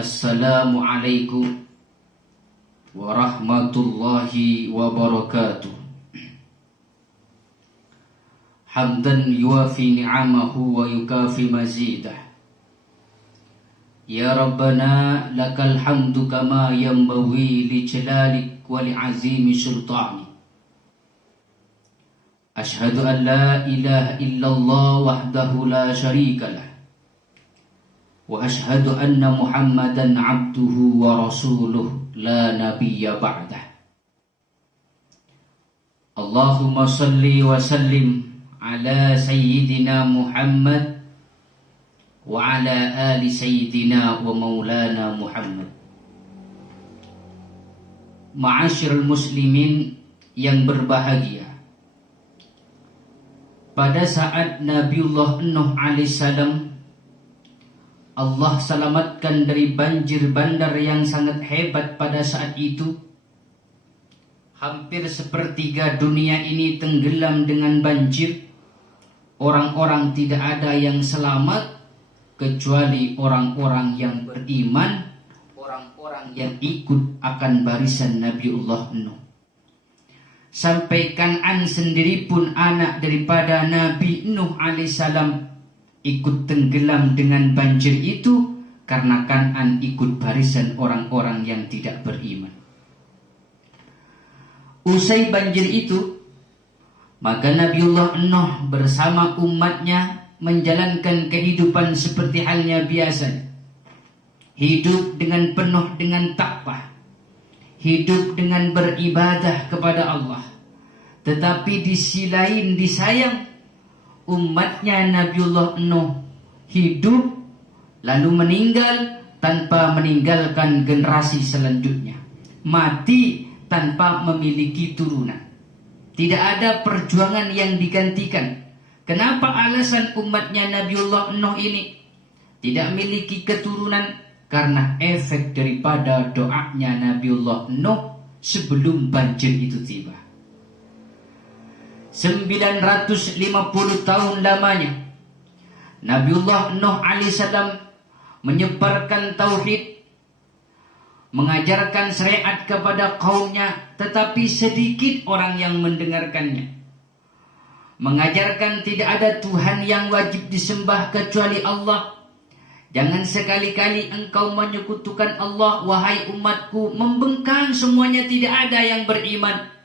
Assalamualaikum warahmatullahi wabarakatuh. Hamdan yuafi ni'amahu wa yukafi mazidah. Ya Rabbana lakal hamdu kama yanbawi li jalalik wa li azimi sultani. Ashhadu an la ilaha illallah wahdahu la syarika lah. Wa ashhadu anna Muhammadan abduhu wa rasuluh la nabiyya ba'dah. Allahumma salli wa sallim ala sayyidina Muhammad wa ala ali sayyidina wa maulana Muhammad. Ma'asyiral muslimin yang berbahagia, pada saat Nabiullah Nuh alaihissalam Allah selamatkan dari banjir bandar yang sangat hebat pada saat itu. Hampir sepertiga dunia ini tenggelam dengan banjir. Orang-orang tidak ada yang selamat kecuali orang-orang yang beriman, orang-orang yang ikut akan barisan Nabiullah Nuh. Sampai Kan'an sendiri pun anak daripada Nabi Nuh alaihissalam ikut tenggelam dengan banjir itu karena Kan'an ikut barisan orang-orang yang tidak beriman. Usai banjir itu, maka Nabiullah Nuh bersama umatnya menjalankan kehidupan seperti halnya biasa. Hidup dengan penuh dengan takwa, hidup dengan beribadah kepada Allah. Tetapi di sisi lain disayang umatnya Nabiullah Nuh hidup lalu meninggal tanpa meninggalkan generasi selanjutnya, mati tanpa memiliki turunan. Tidak ada perjuangan yang digantikan. Kenapa alasan umatnya Nabiullah Nuh ini tidak memiliki keturunan? Karena efek daripada doanya Nabiullah Nuh sebelum banjir itu tiba. 950 tahun lamanya Nabiullah Nuh alaihissalam menyebarkan tauhid, mengajarkan syariat kepada kaumnya, tetapi sedikit orang yang mendengarkannya. Mengajarkan tidak ada Tuhan yang wajib disembah kecuali Allah. Jangan sekali-kali engkau menyekutukan Allah, wahai umatku. Membengkang semuanya, tidak ada yang beriman.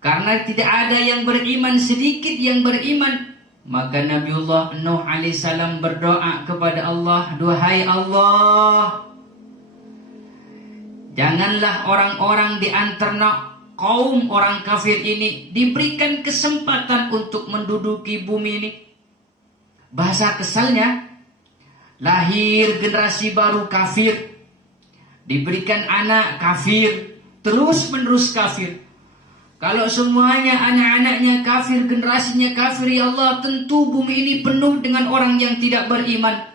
Karena tidak ada yang beriman, sedikit yang beriman, maka Nabiullah Nuh alaihissalam berdoa kepada Allah, duhai Allah, janganlah orang-orang di antara kaum orang kafir ini diberikan kesempatan untuk menduduki bumi ini. Bahasa kesalnya, lahir generasi baru kafir, diberikan anak kafir, terus-menerus kafir. Kalau semuanya anak-anaknya kafir, generasinya kafir, ya Allah, tentu bumi ini penuh dengan orang yang tidak beriman.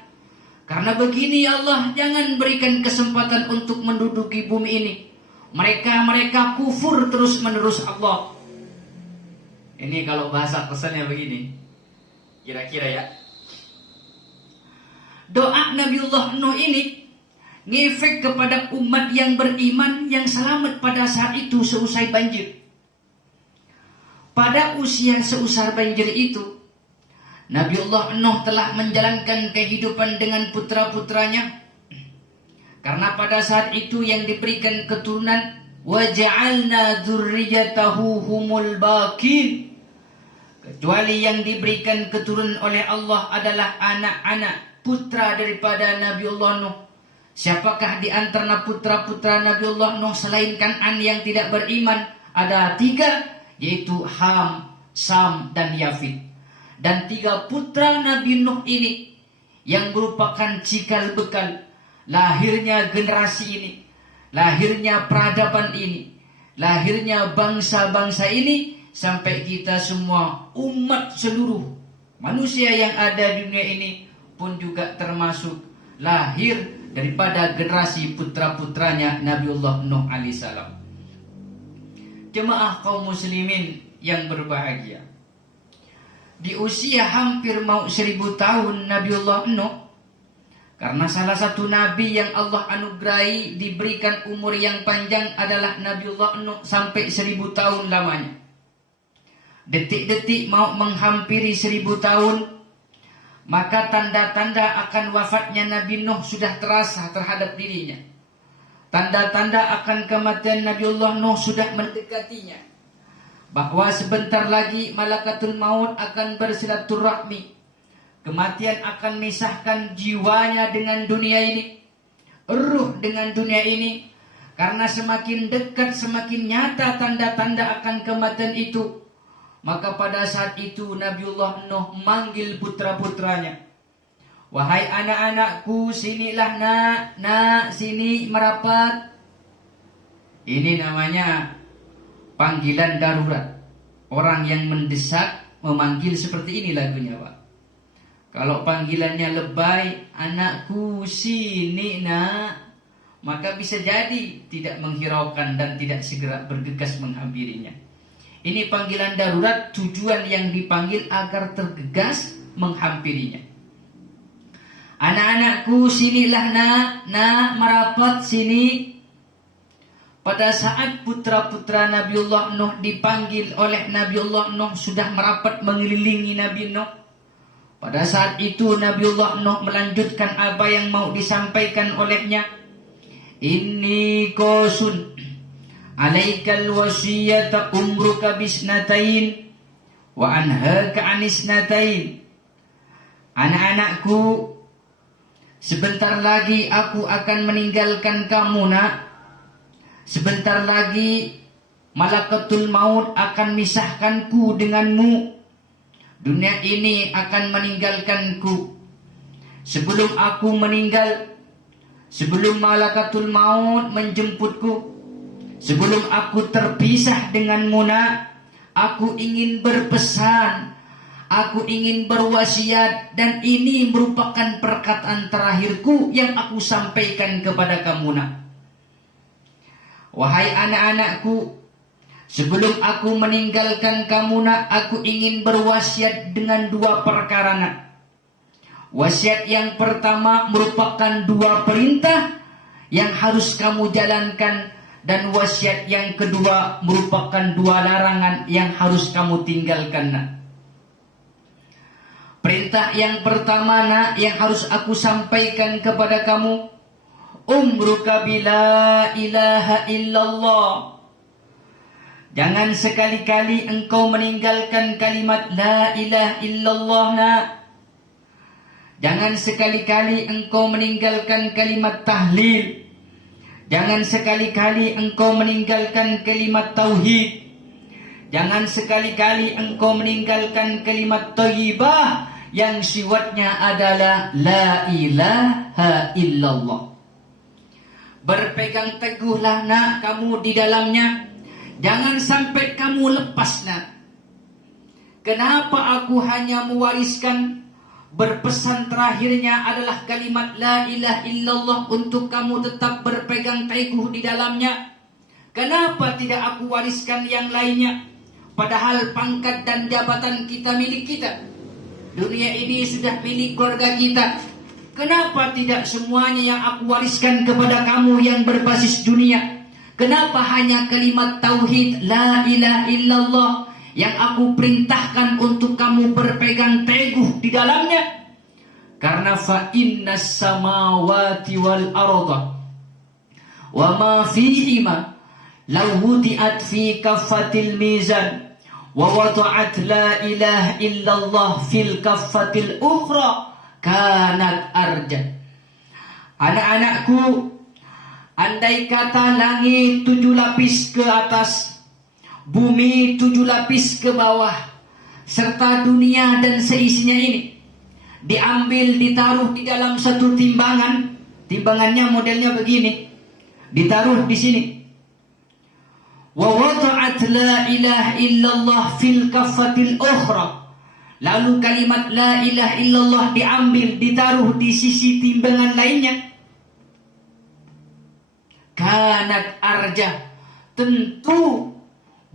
Karena begini ya Allah, jangan berikan kesempatan untuk menduduki bumi ini. Mereka kufur terus-menerus Allah. Ini kalau bahasa kesannya begini, kira-kira ya. Doa Nabiullah Nuh ini ngefek kepada umat yang beriman yang selamat pada saat itu seusai banjir. Pada usia seusai banjir itu, Nabiullah Nuh telah menjalankan kehidupan dengan putra-putranya. Karena pada saat itu yang diberikan keturunan, وَجَعَلْنَا ذُرِّيَّتَهُ هُمُ الْبَاقِينَ. Kecuali yang diberikan keturunan oleh Allah adalah anak-anak putra daripada Nabiullah Nuh. Siapakah di antara putra-putra Nabiullah Nuh selain Kan'an yang tidak beriman? Ada 3, yaitu Ham, Sam, dan Yafid. Dan 3 putra Nabi Nuh ini yang merupakan cikal bekal lahirnya generasi ini, lahirnya peradaban ini, lahirnya bangsa-bangsa ini, sampai kita semua umat seluruh manusia yang ada di dunia ini pun juga termasuk lahir daripada generasi putra-putranya Nabiullah Nuh alaihissalam. Jemaah kaum muslimin yang berbahagia, di usia hampir mau 1000 tahun Nabiullah Nuh Karena salah satu nabi yang Allah anugerahi diberikan umur yang panjang adalah Nabiullah Nuh sampai 1000 tahun lamanya. Detik-detik mau menghampiri 1000 tahun, maka tanda-tanda akan wafatnya Nabi Nuh sudah terasa terhadap dirinya. Tanda-tanda akan kematian Nabiullah Nuh sudah mendekatinya. Bahwa sebentar lagi malakatul maut akan bersilaturahmi. Kematian akan misahkan jiwanya dengan dunia ini, ruh dengan dunia ini. Karena semakin dekat, semakin nyata tanda-tanda akan kematian itu. Maka pada saat itu Nabiullah Nuh manggil putra-putranya. Wahai anak-anakku, sinilah nak, sini merapat. Ini namanya panggilan darurat. Orang yang mendesak memanggil seperti ini lagunya, Pak. Kalau panggilannya lebay, anakku sini nak, maka bisa jadi tidak menghiraukan dan tidak segera bergegas menghampirinya. Ini panggilan darurat, tujuan yang dipanggil agar tergegas menghampirinya. Anak-anakku sinilah nak merapat sini. Pada saat putra-putra Nabiullah Nuh dipanggil oleh Nabiullah Nuh sudah merapat mengelilingi Nabi Nuh. Pada saat itu Nabiullah Nuh melanjutkan apa yang mau disampaikan olehnya. Inni qasun alaikal wasiyata umruka bisnatain wa anhaka anisnatain. Anak-anakku, sebentar lagi aku akan meninggalkan kamu nak. Sebentar lagi malakatul maut akan misahkanku denganmu. Dunia ini akan meninggalkanku. Sebelum aku meninggal, sebelum malakatul maut menjemputku, sebelum aku terpisah denganmu nak, aku ingin berpesan, aku ingin berwasiat, dan ini merupakan perkataan terakhirku yang aku sampaikan kepada kamu nak. Wahai anak-anakku, sebelum aku meninggalkan kamu nak, aku ingin berwasiat dengan 2 perkara nak. Wasiat yang pertama merupakan 2 perintah yang harus kamu jalankan, dan wasiat yang kedua merupakan 2 larangan yang harus kamu tinggalkan nak. Perintah yang pertama nak yang harus aku sampaikan kepada kamu, umruka bila ilaha illallah. Jangan sekali-kali engkau meninggalkan kalimat la ilaha illallah nak. Jangan sekali-kali engkau meninggalkan kalimat tahlil. Jangan sekali-kali engkau meninggalkan kalimat tauhid. Jangan sekali-kali engkau meninggalkan kalimat thayyibah yang sifatnya adalah la ilaha illallah. Berpegang teguhlah nak kamu di dalamnya. Jangan sampai kamu lepas nak. Kenapa aku hanya mewariskan berpesan terakhirnya adalah kalimat la ilaha illallah untuk kamu tetap berpegang teguh di dalamnya? Kenapa tidak aku wariskan yang lainnya? Padahal pangkat dan jabatan kita milik kita. Dunia ini sudah milik keluarga kita. Kenapa tidak semuanya yang aku wariskan kepada kamu yang berbasis dunia? Kenapa hanya kalimat tauhid la ilaha illallah yang aku perintahkan untuk kamu berpegang teguh di dalamnya? Karena fa innas samawati wal arda wa ma fihima law wudi'at fi kaffatil mizan wa wada'at la ilaha illallah fil kaffatil ukhra kanat arja. Anak-anakku, andai kata langit 7 lapis ke atas, bumi 7 lapis ke bawah, serta dunia dan seisinya ini diambil, ditaruh di dalam satu timbangan. Timbangannya modelnya begini, ditaruh di sini. Wa wada'at la ilaha illallah fil kaffatil ukhra. Lalu kalimat la ilaha illallah diambil, ditaruh di sisi timbangan lainnya. Kanat arjah. Tentu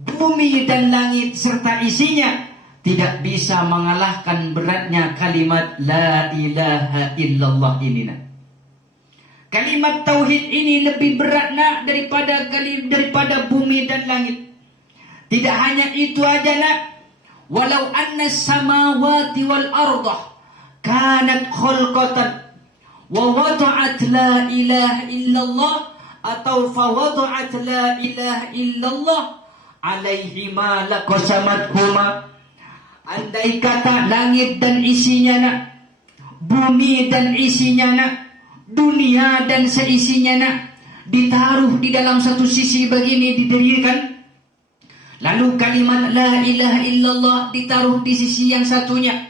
bumi dan langit serta isinya tidak bisa mengalahkan beratnya kalimat la ilaha illallah ini. Kalimat tauhid ini lebih berat nak daripada bumi dan langit. Tidak hanya itu aja nak. Walau anna samawati wal ardah kanat khalqatan wa wada'at la ilaha illallah atau fa wada'at la ilaha illallah alaihima laqasamathuma. Andai kata langit dan isinya nak, bumi dan isinya nak, dunia dan seisinya nak, ditaruh di dalam satu sisi begini didirikan, lalu kalimat la ilaha illallah ditaruh di sisi yang satunya,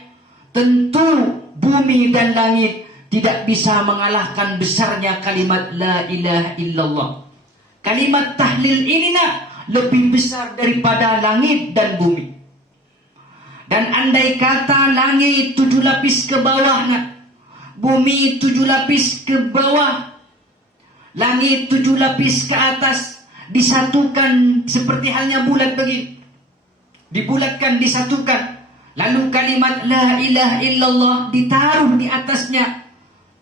tentu bumi dan langit tidak bisa mengalahkan besarnya kalimat la ilaha illallah. Kalimat tahlil ini nak lebih besar daripada langit dan bumi. Dan andai kata langit 7 lapis ke bawah nak, bumi 7 lapis ke bawah, langit 7 lapis ke atas, disatukan seperti halnya bulat begini, dibulatkan, disatukan, lalu kalimat la ilaha illallah ditaruh di atasnya,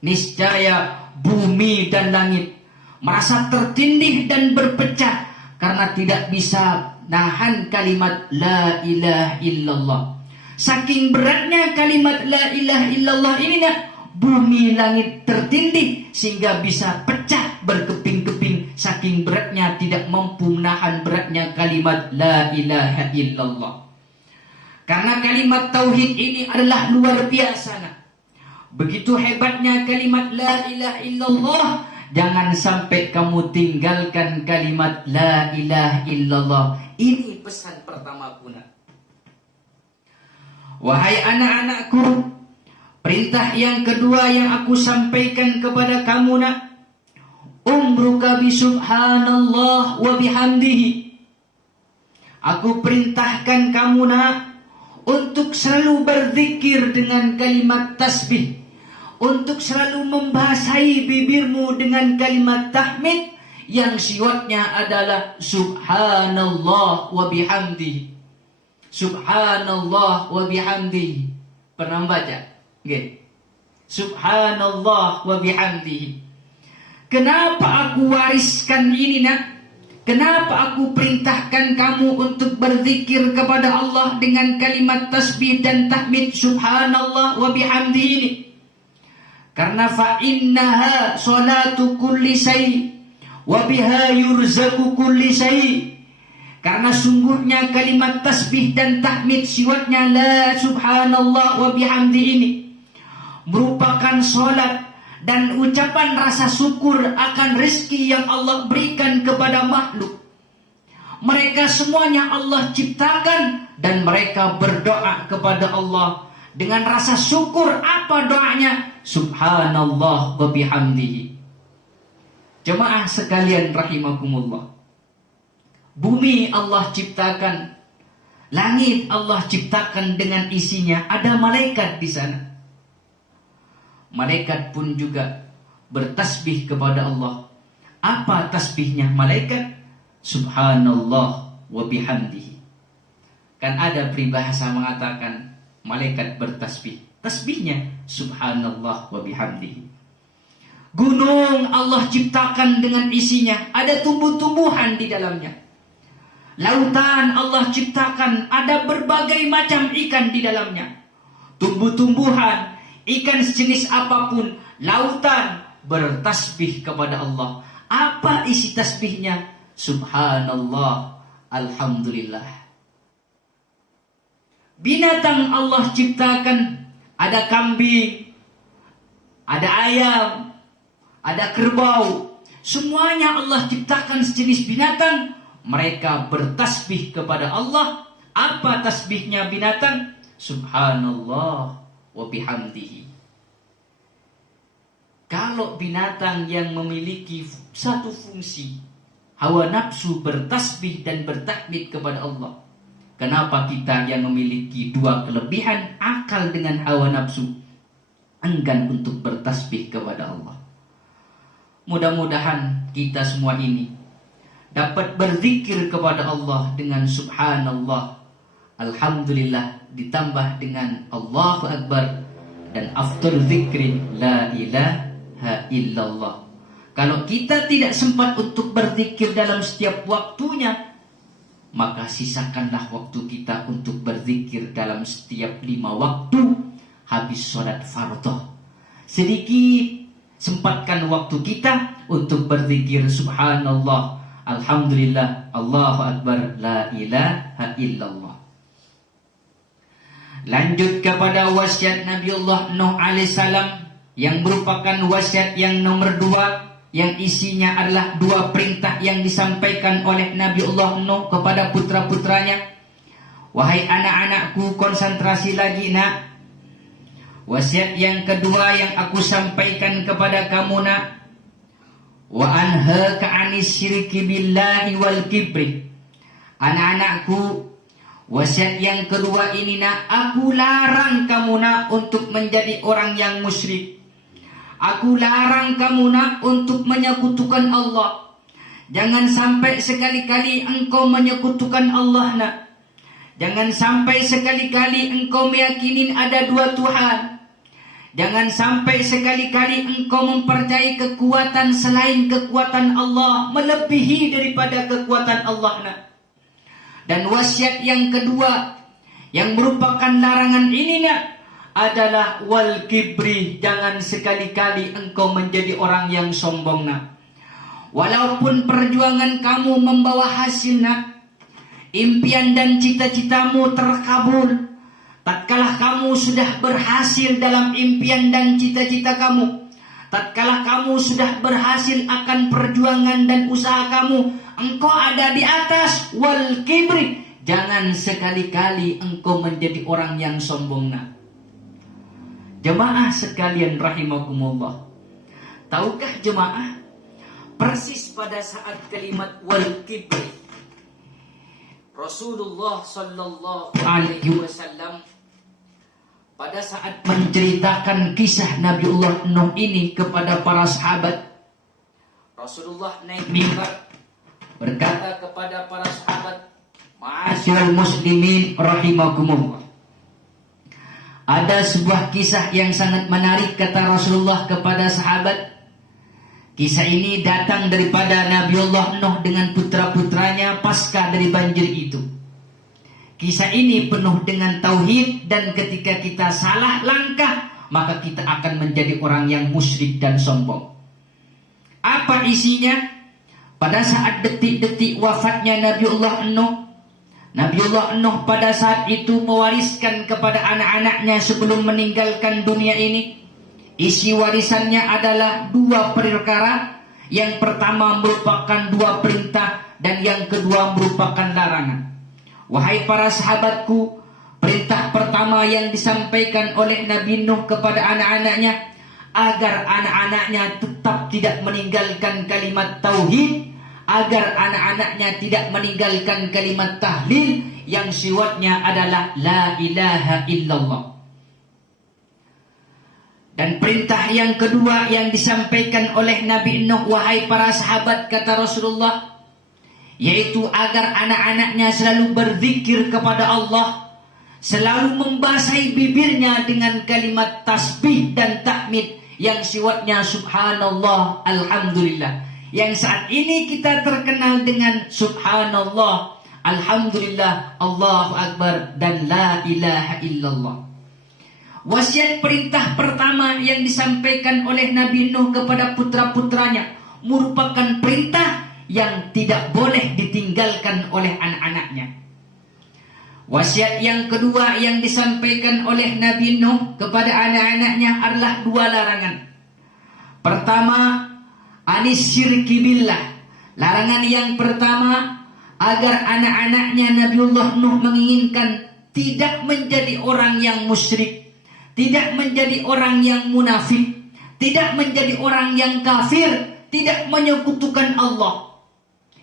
niscaya bumi dan langit merasa tertindih dan berpecah karena tidak bisa nahan kalimat la ilaha illallah. Saking beratnya kalimat la ilaha illallah ini nak, bumi langit tertindih sehingga bisa pecah berkeping-keping. Saking beratnya tidak mampu menahan beratnya kalimat la ilaha illallah. Karena kalimat tauhid ini adalah luar biasa nak. Begitu hebatnya kalimat la ilaha illallah, jangan sampai kamu tinggalkan kalimat la ilaha illallah. Ini pesan pertamaku nak. Wahai anak-anakku, perintah yang kedua yang aku sampaikan kepada kamu nak, umruka bi subhanallah wa bihamdihi. Aku perintahkan kamu nak untuk selalu berzikir dengan kalimat tasbih, untuk selalu membasahi bibirmu dengan kalimat tahmid yang siwatnya adalah subhanallah wa bihamdihi. Subhanallah wa bihamdihi. Pernah baca? Okay. Subhanallah wa bihamdihi. Kenapa aku wariskan ini nak? Kenapa aku perintahkan kamu untuk berzikir kepada Allah dengan kalimat tasbih dan tahmid subhanallah wa bihamdihi ini? Karena fa innaha salatu kulli syai wa biha yurzaku kulli syai. Karena sungguhnya kalimat tasbih dan tahmid siwatnya la subhanallah wa bihamdi ini merupakan solat dan ucapan rasa syukur akan rezeki yang Allah berikan kepada makhluk. Mereka semuanya Allah ciptakan dan mereka berdoa kepada Allah dengan rasa syukur. Apa doanya? Subhanallah wa bihamdihi. Jemaah sekalian rahimakumullah. Bumi Allah ciptakan, langit Allah ciptakan dengan isinya, ada malaikat di sana. Malaikat pun juga bertasbih kepada Allah. Apa tasbihnya malaikat? Subhanallah wa bihamdihi. Kan ada peribahasa mengatakan malaikat bertasbih. Tasbihnya subhanallah wa bihamdihi. Gunung Allah ciptakan dengan isinya, ada tumbuh-tumbuhan di dalamnya. Lautan Allah ciptakan, ada berbagai macam ikan di dalamnya. Tumbuh-tumbuhan, ikan sejenis apapun, lautan bertasbih kepada Allah. Apa isi tasbihnya? Subhanallah, alhamdulillah. Binatang Allah ciptakan, ada kambing, ada ayam, ada kerbau. Semuanya Allah ciptakan sejenis binatang. Mereka bertasbih kepada Allah. Apa tasbihnya binatang? Subhanallah wa bihamdihi. Kalau binatang yang memiliki satu fungsi, hawa nafsu bertasbih dan bertahmid kepada Allah, kenapa kita yang memiliki dua kelebihan, akal dengan hawa nafsu, enggan untuk bertasbih kepada Allah? Mudah-mudahan kita semua ini dapat berzikir kepada Allah dengan subhanallah, alhamdulillah, ditambah dengan Allahu Akbar, dan afdal zikrin la ilaha illallah. Kalau kita tidak sempat untuk berzikir dalam setiap waktunya, maka sisakanlah waktu kita untuk berzikir dalam setiap 5 waktu habis sholat fardhu. Sedikit sempatkan waktu kita untuk berzikir subhanallah, alhamdulillah, Allahu akbar, la ilaha illallah. Lanjut kepada wasiat Nabiullah Nuh alaihissalam yang merupakan wasiat yang nomor 2, yang isinya adalah 2 perintah yang disampaikan oleh Nabiullah Nuh kepada putra-putranya. Wahai anak-anakku, konsentrasi lagi nak. Wasiat yang kedua yang aku sampaikan kepada kamu nak, wa anhaka 'anis syirki billahi wal kibri. Anak-anakku, wasiat yang kedua ini nak, aku larang kamu nak untuk menjadi orang yang musyrik. Aku larang kamu nak untuk menyekutukan Allah. Jangan sampai sekali-kali engkau menyekutukan Allah nak. Jangan sampai sekali-kali engkau meyakini ada 2 Tuhan. Jangan sampai sekali-kali engkau mempercayai kekuatan selain kekuatan Allah, melebihi daripada kekuatan Allah nak. Dan wasiat yang kedua yang merupakan larangan ini nak adalah wal kibri. Jangan sekali-kali engkau menjadi orang yang sombong nak. Walaupun perjuangan kamu membawa hasil nak, impian dan cita-citamu terkabul, tatkala kamu sudah berhasil dalam impian dan cita-cita kamu, tatkala kamu sudah berhasil akan perjuangan dan usaha kamu, engkau ada di atas wal kibri. Jangan sekali-kali engkau menjadi orang yang sombong nak. Jemaah sekalian rahimakumullah, tahukah jemaah, persis pada saat kalimat wal kibri, Rasulullah sallallahu alaihi wasallam pada saat menceritakan kisah Nabiullah Nuh ini kepada para sahabat, Rasulullah naik mimbar berkata kepada para sahabat, ma'asyiral muslimin rahimakumullah, ada sebuah kisah yang sangat menarik, kata Rasulullah kepada sahabat. Kisah ini datang daripada Nabiullah Nuh dengan putra-putranya pasca dari banjir itu. Kisah ini penuh dengan tauhid, dan ketika kita salah langkah, maka kita akan menjadi orang yang musyrik dan sombong. Apa isinya? Pada saat detik-detik wafatnya Nabiullah Nuh, Nabiullah Nuh pada saat itu mewariskan kepada anak-anaknya sebelum meninggalkan dunia ini. Isi warisannya adalah 2 perkara. Yang pertama merupakan 2 perintah, dan yang kedua merupakan larangan. Wahai para sahabatku, perintah pertama yang disampaikan oleh Nabi Nuh kepada anak-anaknya, agar anak-anaknya tetap tidak meninggalkan kalimat tauhid, agar anak-anaknya tidak meninggalkan kalimat tahlil yang sifatnya adalah la ilaha illallah. Dan perintah yang kedua yang disampaikan oleh Nabi Nuh, wahai para sahabat, kata Rasulullah, yaitu agar anak-anaknya selalu berzikir kepada Allah, selalu membasahi bibirnya dengan kalimat tasbih dan tahmid yang sifatnya subhanallah, alhamdulillah. Yang saat ini kita terkenal dengan subhanallah, alhamdulillah, Allahu akbar, dan la ilaha illallah. Wasiat perintah pertama yang disampaikan oleh Nabi Nuh kepada putra-putranya merupakan perintah yang tidak boleh ditinggalkan oleh anak-anaknya. Wasiat yang kedua yang disampaikan oleh Nabi Nuh kepada anak-anaknya adalah 2 larangan. Pertama, anis syirki billah. Larangan yang pertama, agar anak-anaknya Nabiullah Nuh menginginkan tidak menjadi orang yang musyrik, tidak menjadi orang yang munafik, tidak menjadi orang yang kafir, tidak menyekutukan Allah.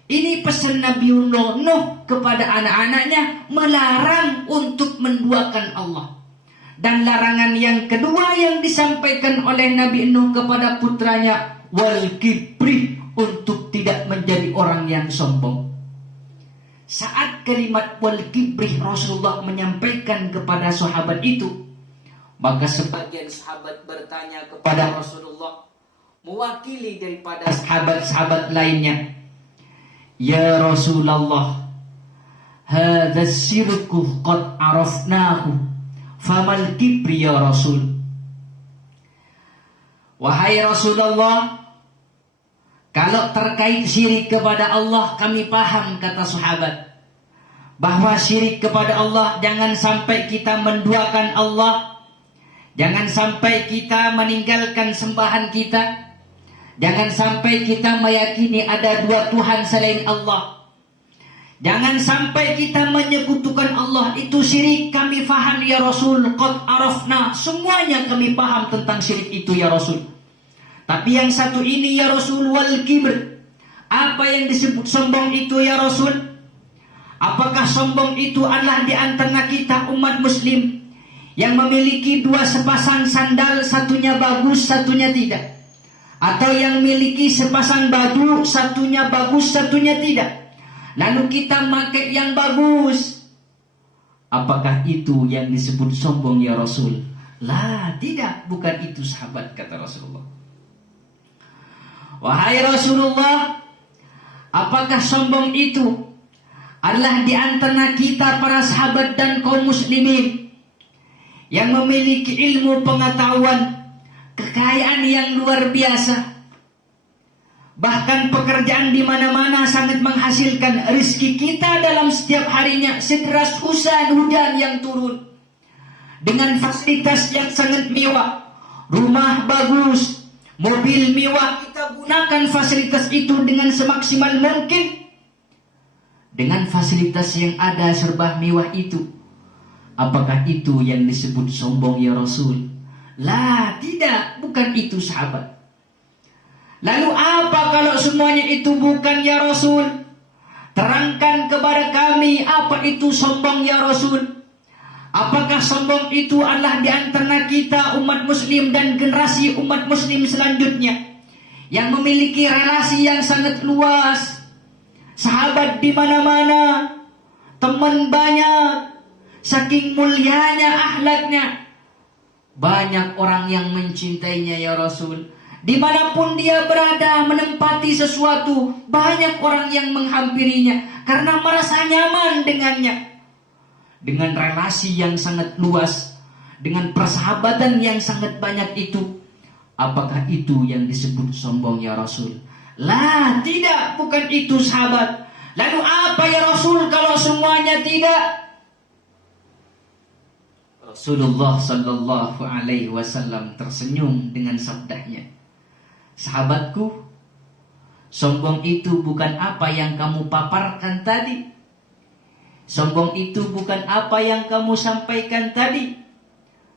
Ini pesan Nabiullah Nuh kepada anak-anaknya, melarang untuk menduakan Allah. Dan larangan yang kedua yang disampaikan oleh Nabi Nuh kepada putranya, wal kibri, untuk tidak menjadi orang yang sombong. Saat kalimat wal kibri Rasulullah menyampaikan kepada sahabat itu, maka sebagian sahabat bertanya kepada Rasulullah, mewakili daripada sahabat-sahabat lainnya. Ya Rasulullah, hadza syirku qad arafnahu, famal kibri ya Rasul. Wahai Rasulullah, kalau terkait syirik kepada Allah kami paham, kata sahabat, bahwa syirik kepada Allah jangan sampai kita menduakan Allah, jangan sampai kita meninggalkan sembahan kita, jangan sampai kita meyakini ada dua Tuhan selain Allah, jangan sampai kita menyekutukan Allah. Itu syirik, kami faham ya Rasul. Qad arafna, semuanya kami paham tentang syirik itu ya Rasul. Tapi yang satu ini ya Rasul, wal kibr, apa yang disebut sombong itu ya Rasul? Apakah sombong itu adalah di antara kita umat muslim yang memiliki dua sepasang sandal, satunya bagus, satunya tidak? Atau yang memiliki sepasang baju, satunya bagus, satunya tidak? Lalu kita pakai yang bagus. Apakah itu yang disebut sombong ya Rasul? Lah, tidak, bukan itu sahabat, kata Rasulullah. Wahai Rasulullah, apakah sombong itu adalah di antara kita para sahabat dan kaum muslimin yang memiliki ilmu pengetahuan, kekayaan yang luar biasa, bahkan pekerjaan di mana-mana sangat menghasilkan rezeki kita dalam setiap harinya, sederas hujan yang turun, dengan fasilitas yang sangat mewah, rumah bagus, mobil mewah, kita gunakan fasilitas itu dengan semaksimal mungkin. Dengan fasilitas yang ada serba mewah itu, apakah itu yang disebut sombong ya Rasul? Lah, tidak, bukan itu sahabat. Lalu apa kalau semuanya itu bukan ya Rasul? Terangkan kepada kami apa itu sombong ya Rasul. Apakah sombong itu adalah di antara kita umat muslim dan generasi umat muslim selanjutnya yang memiliki relasi yang sangat luas, sahabat di mana-mana, teman banyak, saking mulianya akhlaknya, banyak orang yang mencintainya ya Rasul. Dimanapun dia berada menempati sesuatu, banyak orang yang menghampirinya karena merasa nyaman dengannya. Dengan relasi yang sangat luas, dengan persahabatan yang sangat banyak itu, apakah itu yang disebut sombong ya Rasul? Lah, tidak, bukan itu sahabat. Lalu apa ya Rasul kalau semuanya tidak? Rasulullah sallallahu alaihi wasallam tersenyum dengan sabdanya, sahabatku, sombong itu bukan apa yang kamu paparkan tadi. Sombong itu bukan apa yang kamu sampaikan tadi.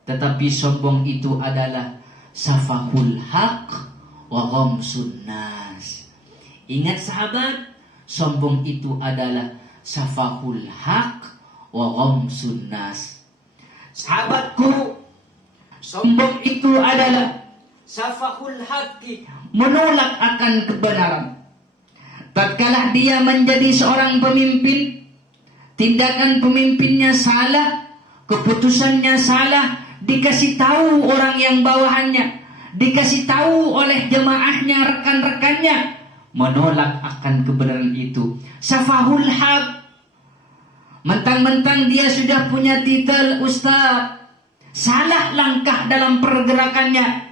Tetapi sombong itu adalah safahul haq wa ghamsun nas. Ingat sahabat, sombong itu adalah safahul haq wa ghamsun nas. Sahabatku, sombong itu adalah safahul haqqi, menolak akan kebenaran. Tatkala dia menjadi seorang pemimpin, tindakan pemimpinnya salah, keputusannya salah, dikasih tahu orang yang bawahannya, dikasih tahu oleh jemaahnya, rekan-rekannya, menolak akan kebenaran itu. Safahul haq, mentang-mentang dia sudah punya titel ustaz, salah langkah dalam pergerakannya,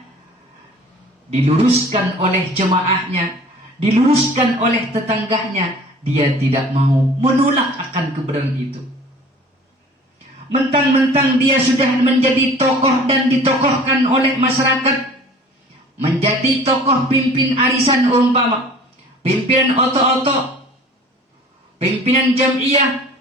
diluruskan oleh jemaahnya, diluruskan oleh tetangganya, dia tidak mau, menolak akan kebenaran itu. Mentang-mentang dia sudah menjadi tokoh dan ditokohkan oleh masyarakat, menjadi tokoh pimpin arisan umpama, pimpinan oto-oto, pimpinan jamiah,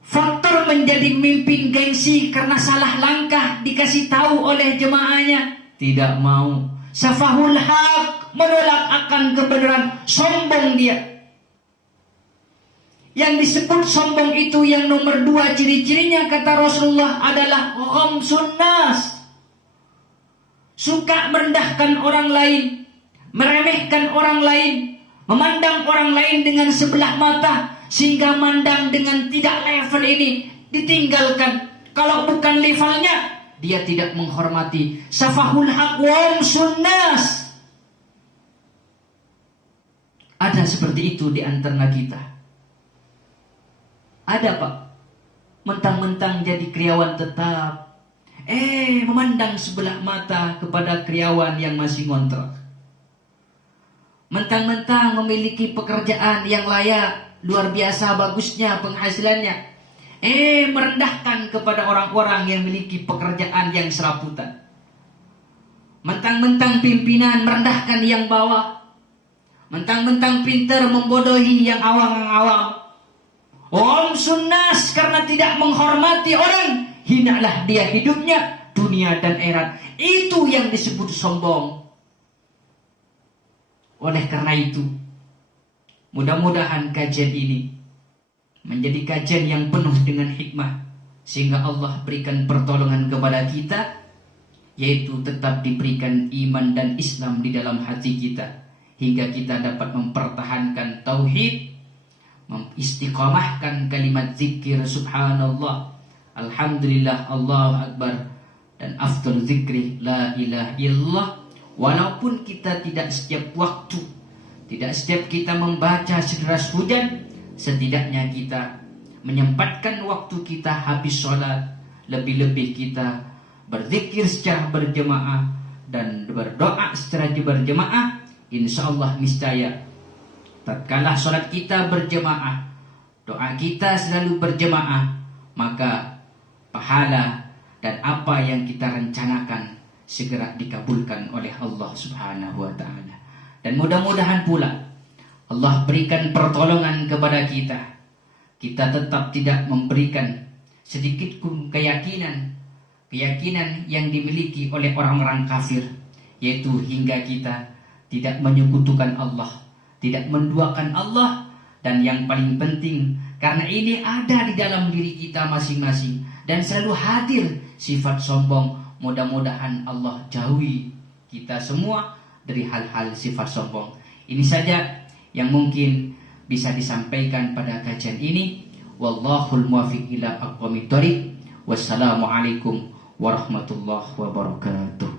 faktor menjadi mimpin gengsi karena salah langkah, dikasih tahu oleh jemaahnya, tidak mau. Safahul haq, menolak akan kebenaran, sombong dia. Yang disebut sombong itu yang nomor 2 ciri-cirinya kata Rasulullah adalah ghamsun nas, suka merendahkan orang lain, meremehkan orang lain, memandang orang lain dengan sebelah mata, sehingga mandang dengan tidak level ini ditinggalkan. Kalau bukan levelnya, dia tidak menghormati. Safahul haq wa ghamsun nas, ada seperti itu di antara kita? Ada Pak, mentang-mentang jadi karyawan tetap, memandang sebelah mata kepada karyawan yang masih ngontrak. Mentang-mentang memiliki pekerjaan yang layak, luar biasa bagusnya penghasilannya, merendahkan kepada orang-orang yang memiliki pekerjaan yang serabutan. Mentang-mentang pimpinan merendahkan yang bawah, mentang-mentang pintar membodohi yang awam-awam. Om sunnas karena tidak menghormati orang, hinalah dia hidupnya, dunia dan akhirat. Itu yang disebut sombong. Oleh karena itu, mudah-mudahan kajian ini menjadi kajian yang penuh dengan hikmah, sehingga Allah berikan pertolongan kepada kita, yaitu tetap diberikan iman dan Islam di dalam hati kita, hingga kita dapat mempertahankan tauhid, mengistiqamahkan kalimat zikir subhanallah, alhamdulillah, Allahu akbar, dan afdal zikri la ilaha illallah. Walaupun kita tidak setiap waktu, tidak setiap kita membaca sederas hujan, setidaknya kita menyempatkan waktu kita habis sholat, lebih-lebih kita berzikir secara berjemaah dan berdoa secara berjemaah. Insya Allah niscaya tatkala sholat kita berjemaah, doa kita selalu berjemaah, maka pahala dan apa yang kita rencanakan segera dikabulkan oleh Allah Subhanahu wa ta'ala. Dan mudah-mudahan pula Allah berikan pertolongan kepada kita. Kita tetap tidak memberikan sedikit pun keyakinan yang dimiliki oleh orang-orang kafir, yaitu hingga kita tidak menyekutukan Allah, tidak menduakan Allah, dan yang paling penting, karena ini ada di dalam diri kita masing-masing dan selalu hadir sifat sombong. Mudah-mudahan Allah jauhi kita semua dari hal-hal sifat sombong. Ini saja yang mungkin bisa disampaikan pada kajian ini. Wallahul muwaffiq ila aqwamit thoriq. Wassalamualaikum warahmatullahi wabarakatuh.